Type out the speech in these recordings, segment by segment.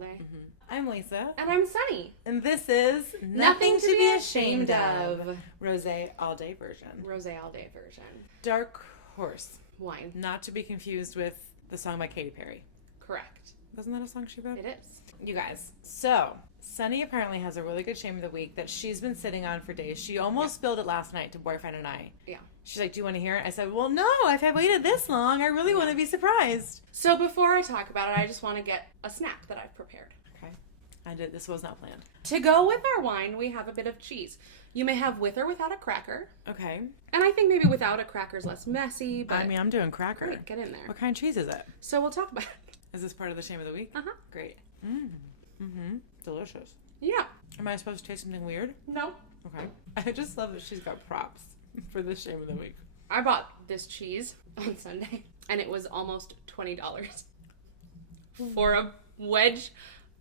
day. I'm Lisa. And I'm Sonni. And this is Nothing to be ashamed of. Rosé all day version. Rosé all day version. Dark Horse. Wine. Not to be confused with the song by Katy Perry. Correct. Wasn't that a song she wrote? It is. You guys, so Sonni apparently has a really good shame of the week that she's been sitting on for days. She almost spilled it last night to boyfriend and I. Yeah. She's like, do you want to hear it? I said, well, no, if I've waited this long, I really want to be surprised. So before I talk about it, I just want to get a snack that I've prepared. Okay. This was not planned. To go with our wine, we have a bit of cheese. You may have with or without a cracker. Okay. And I think maybe without a cracker is less messy, but... I mean, I'm doing cracker. Great, get in there. What kind of cheese is it? So we'll talk about it. Is this part of the shame of the week? Uh-huh. Great. Delicious. Yeah. Am I supposed to taste something weird? No. Okay. I just love that she's got props for the shame of the week. I bought this cheese on Sunday, and it was almost $20 for a wedge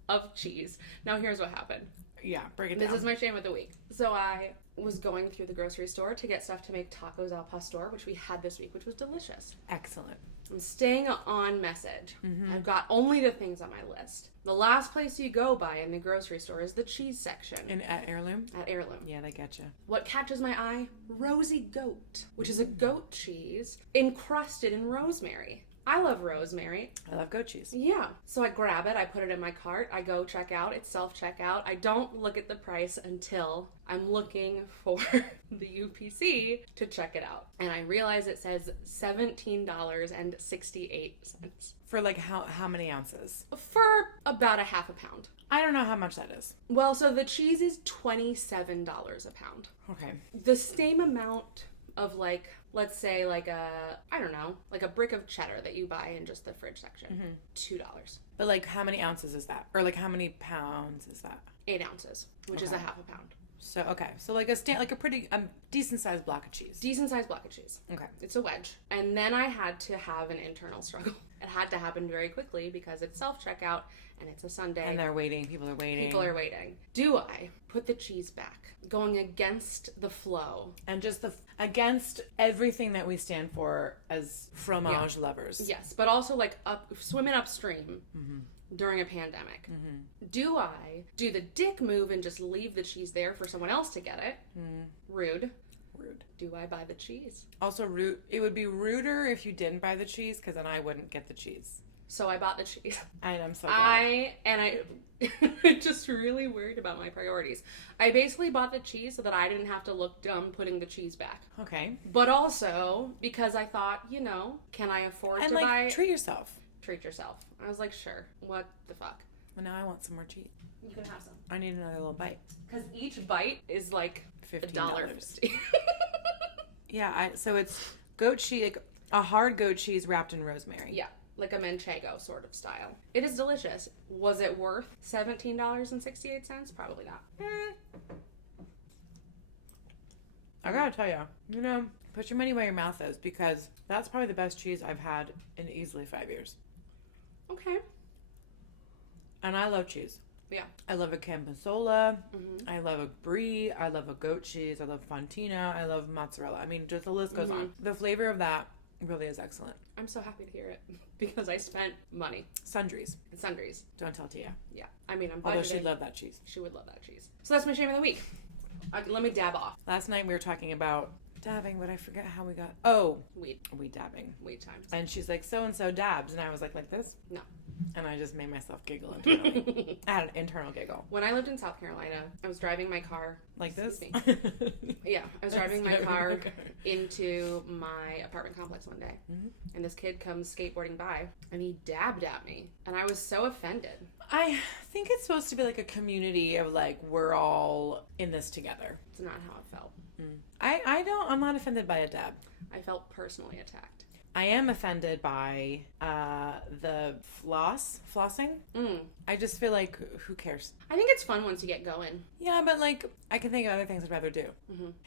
of cheese. Now here's what happened. Yeah, break it down. This is my shame of the week. So I was going through the grocery store to get stuff to make tacos al pastor, which we had this week, which was delicious. Excellent. I'm staying on message. I've got only the things on my list. The last place you go by in the grocery store is the cheese section. At Heirloom? At Heirloom. Yeah, they get you. What catches my eye? Rosy Goat, which is a goat cheese encrusted in rosemary. I love rosemary. I love goat cheese. Yeah. So I grab it, I put it in my cart, I go check out, it's self-checkout. I don't look at the price until I'm looking for the UPC to check it out. And I realize it says $17.68. For like how many ounces? For about a half a pound. I don't know how much that is. Well, so the cheese is $27 a pound. Okay. The same amount of like, let's say like a brick of cheddar that you buy in just the fridge section. $2. But like how many ounces is that? Or like how many pounds is that? 8 ounces, which is a half a pound. So, okay. So like a pretty decent sized block of cheese. Decent sized block of cheese. Okay. It's a wedge. And then I had to have an internal struggle. It had to happen very quickly because it's self-checkout and it's a Sunday. And they're waiting. People are waiting. People are waiting. Do I put the cheese back, going against the flow? And just against everything that we stand for as fromage lovers. Yes, but also like swimming upstream during a pandemic. Do I do the dick move and just leave the cheese there for someone else to get it? Rude. Do I buy the cheese? Also, it would be ruder if you didn't buy the cheese, because then I wouldn't get the cheese. So I bought the cheese. And I'm so glad. I'm just really worried about my priorities. I basically bought the cheese so that I didn't have to look dumb putting the cheese back. Okay. But also because I thought, can I afford to buy... And treat yourself. Treat yourself. I was like, sure. What the fuck? Well, now I want some more cheese. You can have some. I need another little bite. Because each bite is like $15. $1.50. Yeah, so it's goat cheese, like a hard goat cheese wrapped in rosemary. Yeah, like a manchego sort of style. It is delicious. Was it worth $17.68? Probably not. I gotta tell you, put your money where your mouth is, because that's probably the best cheese I've had in easily 5 years. Okay. And I love cheese. Yeah. I love a Campansola. I love a brie. I love a goat cheese. I love fontina. I love mozzarella. I mean, just the list goes on. The flavor of that really is excellent. I'm so happy to hear it because I spent money. Sundries. Sundries. Don't tell Tia. Yeah. I mean, I'm budgeting. Although she'd love that cheese. She would love that cheese. So that's my shame of the week. Let me dab off. Last night we were talking about dabbing, but I forget how we got... Oh. Weed dabbing. Weed times. And she's like, so-and-so dabs. And I was like this? No. And I just made myself giggle internally. I had an internal giggle. When I lived in South Carolina, I was driving my car... Like this? Yeah. I was driving my car into my apartment complex one day. And this kid comes skateboarding by, and he dabbed at me. And I was so offended. I think it's supposed to be like a community of like, we're all in this together. It's not how it felt. I'm not offended by a dab. I felt personally attacked. I am offended by the flossing. I just feel like, who cares? I think it's fun once you get going. Yeah, but like, I can think of other things I'd rather do.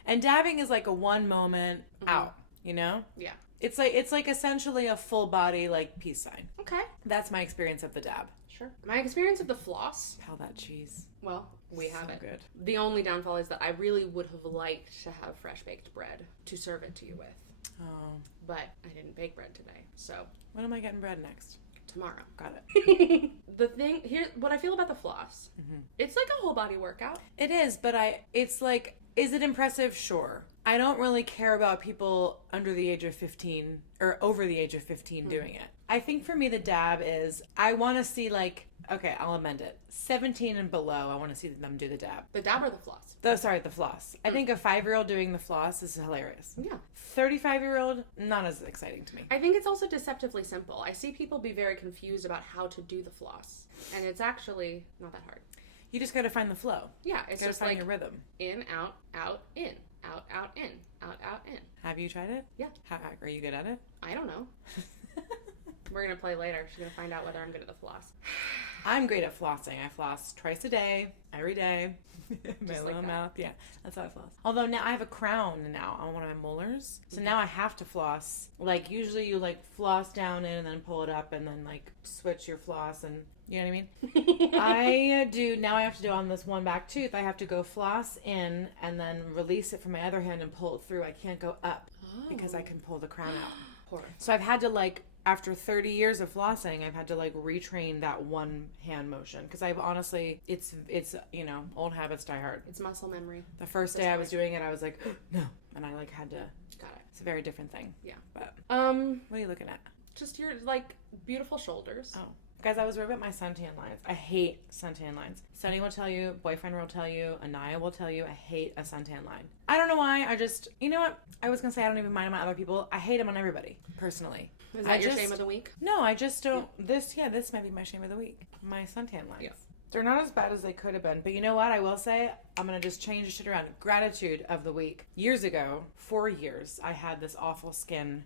And dabbing is like a one moment out, Yeah. It's like essentially a full body like peace sign. Okay. That's my experience of the dab. Sure. My experience of the floss. How that cheese. Well, we have so it. Good. The only downfall is that I really would have liked to have fresh baked bread to serve it to you with. Oh. But I didn't bake bread today, so. When am I getting bread next? tomorrow. Got it. The thing here, what I feel about the floss, it's like a whole body workout. It is, but it's like, is it impressive? Sure. I don't really care about people under the age of 15 or over the age of 15 doing it. I think for me, the dab is, I want to see like, okay, I'll amend it. 17 and below, I want to see them do the dab. The dab or the floss? The floss. I think a 5-year-old doing the floss is hilarious. Yeah. 35-year-old, not as exciting to me. I think it's also deceptively simple. I see people be very confused about how to do the floss. And it's actually not that hard. You just got to find the flow. Yeah, it's just find like your rhythm. In, out, in. Out, out, in. Out, out, in. Have you tried it? Yeah. Are you good at it? I don't know. We're going to play later. She's going to find out whether I'm good at the floss. I'm great at flossing. I floss twice a day, every day. My Just little like mouth. Yeah, that's how I floss. Although now I have a crown now on one of my molars. So now I have to floss. Like usually you like floss down in and then pull it up and then like switch your floss and you know what I mean? Now I have to do on this one back tooth. I have to go floss in and then release it from my other hand and pull it through. I can't go up because I can pull the crown out. Poor. So I've had to like, after 30 years of flossing, I've had to like retrain that one hand motion because I've honestly, it's you know, old habits die hard. It's muscle memory. The first day I was doing it, I was like, no, and I like had to. Got it. It's a very different thing. Yeah. But what are you looking at? Just your like beautiful shoulders. Oh. Guys, I was worried about my suntan lines. I hate suntan lines. Sonny will tell you, boyfriend will tell you, Anaya will tell you, I hate a suntan line. I don't know why. I just, you know what? I was going to say I don't even mind them on other people. I hate them on everybody, personally. Is that your shame of the week? No, I just don't. This might be my shame of the week. My suntan lines. Yeah. They're not as bad as they could have been. But you know what? I will say, I'm going to just change the shit around. Gratitude of the week. Years ago, 4 years, I had this awful skin,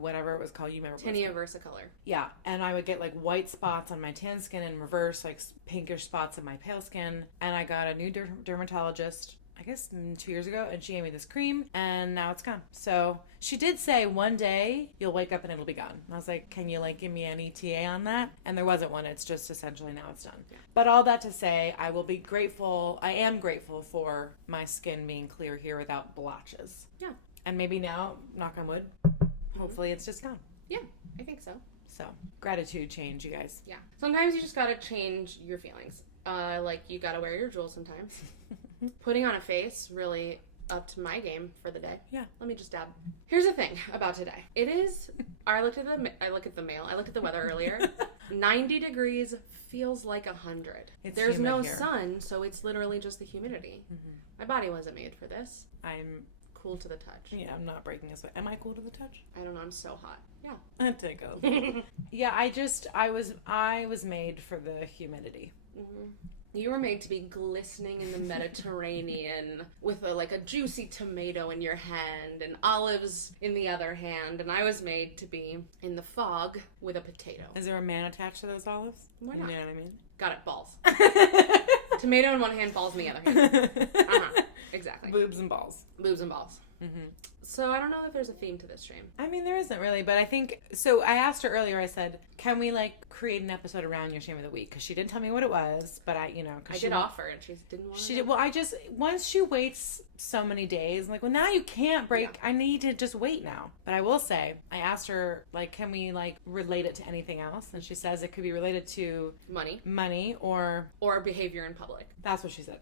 whatever it was called. You remember? Tinea versicolor. Yeah. And I would get like white spots on my tan skin in reverse, like pinkish spots in my pale skin. And I got a new dermatologist, I guess 2 years ago, and she gave me this cream, and now it's gone. So she did say one day you'll wake up and it'll be gone. And I was like, can you like give me an ETA on that? And there wasn't one. It's just essentially now it's done. Yeah. But all that to say, I will be grateful. I am grateful for my skin being clear here without blotches. Yeah. And maybe now, knock on wood, hopefully it's just gone. Yeah, I think so. So gratitude change, you guys. Yeah. Sometimes you just gotta change your feelings. Like you gotta wear your jewels sometimes. Putting on a face really upped my game for the day. Yeah. Let me just dab. Here's the thing about today. It is, I looked at the weather earlier. 90 degrees feels like 100. There's no sun, so it's literally just the humidity. Mm-hmm. My body wasn't made for this. I'm cool to the touch. Yeah, I'm not breaking a sweat. Am I cool to the touch? I don't know. I'm so hot. Yeah. I take a Yeah, I was made for the humidity. Mm-hmm. You were made to be glistening in the Mediterranean with a juicy tomato in your hand and olives in the other hand, and I was made to be in the fog with a potato. Is there a man attached to those olives? Why not? You know what I mean? Got it, balls. Tomato in one hand, balls in the other hand. Uh-huh. Exactly. Boobs and balls. Boobs and balls. Mm-hmm. So I don't know if there's a theme to this stream. I mean, there isn't really, but I think, so I asked her earlier, I said, can we create an episode around your shame of the week? Because she didn't tell me what it was, but I did offer and she didn't want to. She did. Well, once she waits so many days, I'm like, well, now you can't break. Yeah. I need to just wait now. But I will say, I asked her, can we relate it to anything else? And she says it could be related to money or behavior in public. That's what she said.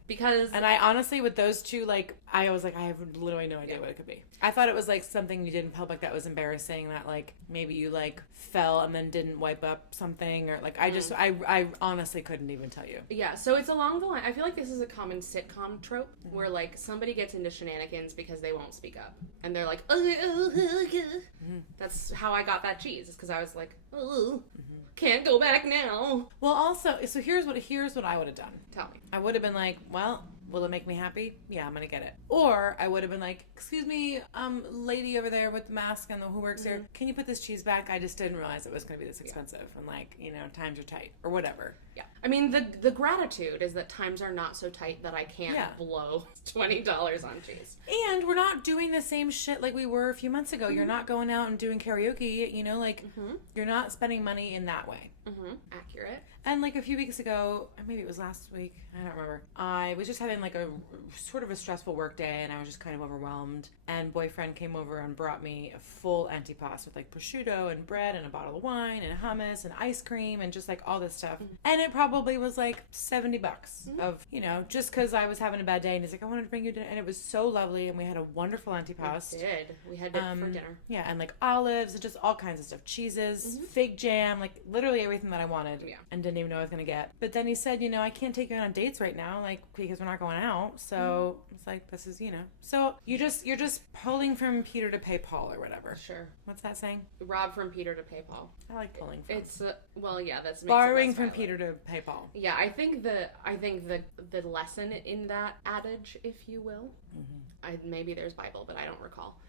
And I honestly, with those two, I was like, I have literally no idea what it could be. I thought it was something you did in public that was embarrassing, that maybe you fell and then didn't wipe up something, or I honestly couldn't even tell you. Yeah, so it's along the line. I feel like this is a common sitcom trope where somebody gets into shenanigans because they won't speak up, and they're like, That's how I got that cheese, is because I was like, can't go back now. Well, also, so here's what I would have done. Tell me. I would have been like, well, will it make me happy? Yeah, I'm gonna get it. Or I would have been like, excuse me, lady over there with the mask and who works here, can you put this cheese back? I just didn't realize it was gonna be this expensive, and times are tight, or whatever. Yeah. I mean, the gratitude is that times are not so tight that I can't blow $20 on cheese. And we're not doing the same shit like we were a few months ago. Mm-hmm. You're not going out and doing karaoke, you're not spending money in that way. Accurate. And like a few weeks ago, or maybe it was last week, I don't remember. I was just having like a sort of a stressful work day and I was just kind of overwhelmed. And boyfriend came over and brought me a full antipasto with like prosciutto and bread and a bottle of wine and hummus and ice cream and just like all this stuff. And it probably was like $70 of, you know, just because I was having a bad day. And he's like, I wanted to bring you dinner. And it was so lovely. And we had a wonderful antipasto. We did. We had it for dinner. Yeah. And like olives and just all kinds of stuff. Cheeses, fig jam, like literally everything that I wanted. Yeah. And didn't even know I was going to get. But then he said, you know, I can't take you on dates right now, like, because we're not going out. So it's like, this is, you know. So you're just pulling from Peter to pay Paul or whatever. Sure. What's that saying? Rob from Peter to pay Paul. I like pulling from. It's, well, yeah, that's borrowing from Peter to pay Paul. Yeah, I think the lesson in that adage, if you will, maybe there's Bible, but I don't recall,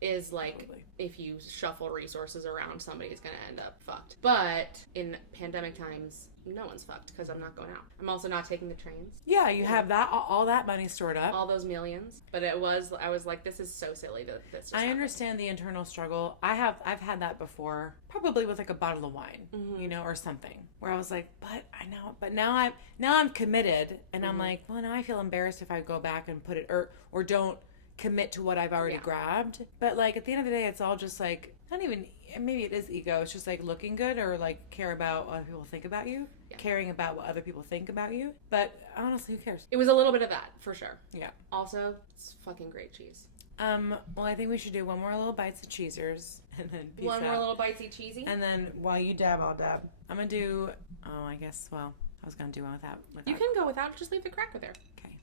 is like, probably. If you shuffle resources around, somebody's going to end up fucked. But in pandemic times, no one's fucked because I'm not going out. I'm also not taking the trains. Yeah, you have that all that money stored up. All those millions. But I was like, this is so silly that this just happened. Understand the internal struggle. I've had that before, probably with like a bottle of wine, you know, or something, where I was like, but now I'm committed, and I'm like, well, now I feel embarrassed if I go back and put it or don't commit to what I've already grabbed. But like at the end of the day, it's all just like, not even, maybe it is ego. It's just like looking good or like care about what other people think about you, caring about what other people think about you. But honestly, who cares? It was a little bit of that for sure. Yeah. Also, it's fucking great cheese. Well, I think we should do one more little bites of cheesers and then peace one out. more little bitesy cheesy. And then while you dab, I'll dab. I'm gonna do. Oh, I guess. Well, I was gonna do one without. You can go without. Just leave the cracker there. Okay.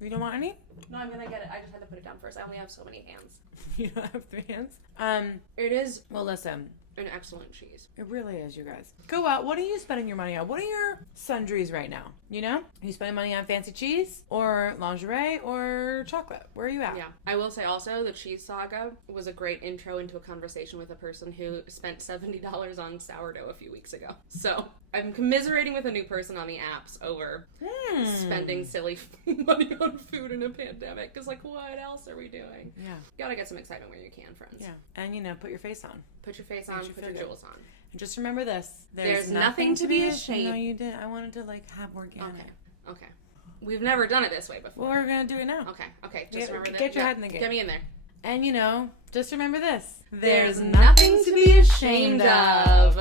You don't want any? No, I'm gonna get it. I just had to put it down first. I only have so many hands. You don't have 3 hands? It is. Well, listen. An excellent cheese. It really is, you guys. Go out. What are you spending your money on? What are your sundries right now? You know? Are you spending money on fancy cheese or lingerie or chocolate? Where are you at? Yeah. I will say also the cheese saga was a great intro into a conversation with a person who spent $70 on sourdough a few weeks ago. So I'm commiserating with a new person on the apps over spending silly money on food in a pandemic. Because, like, what else are we doing? Yeah. You gotta get some excitement where you can, friends. Yeah. And, you know, put your face on. Put your face on, put your jewels on. And just remember this. There's nothing to be ashamed. No, you did. I wanted to, like, have organic. Okay. We've never done it this way before. Well, we're going to do it now. Okay. Just remember this. Get your head in the game. Get me in there. And, you know, just remember this. There's nothing to be ashamed of.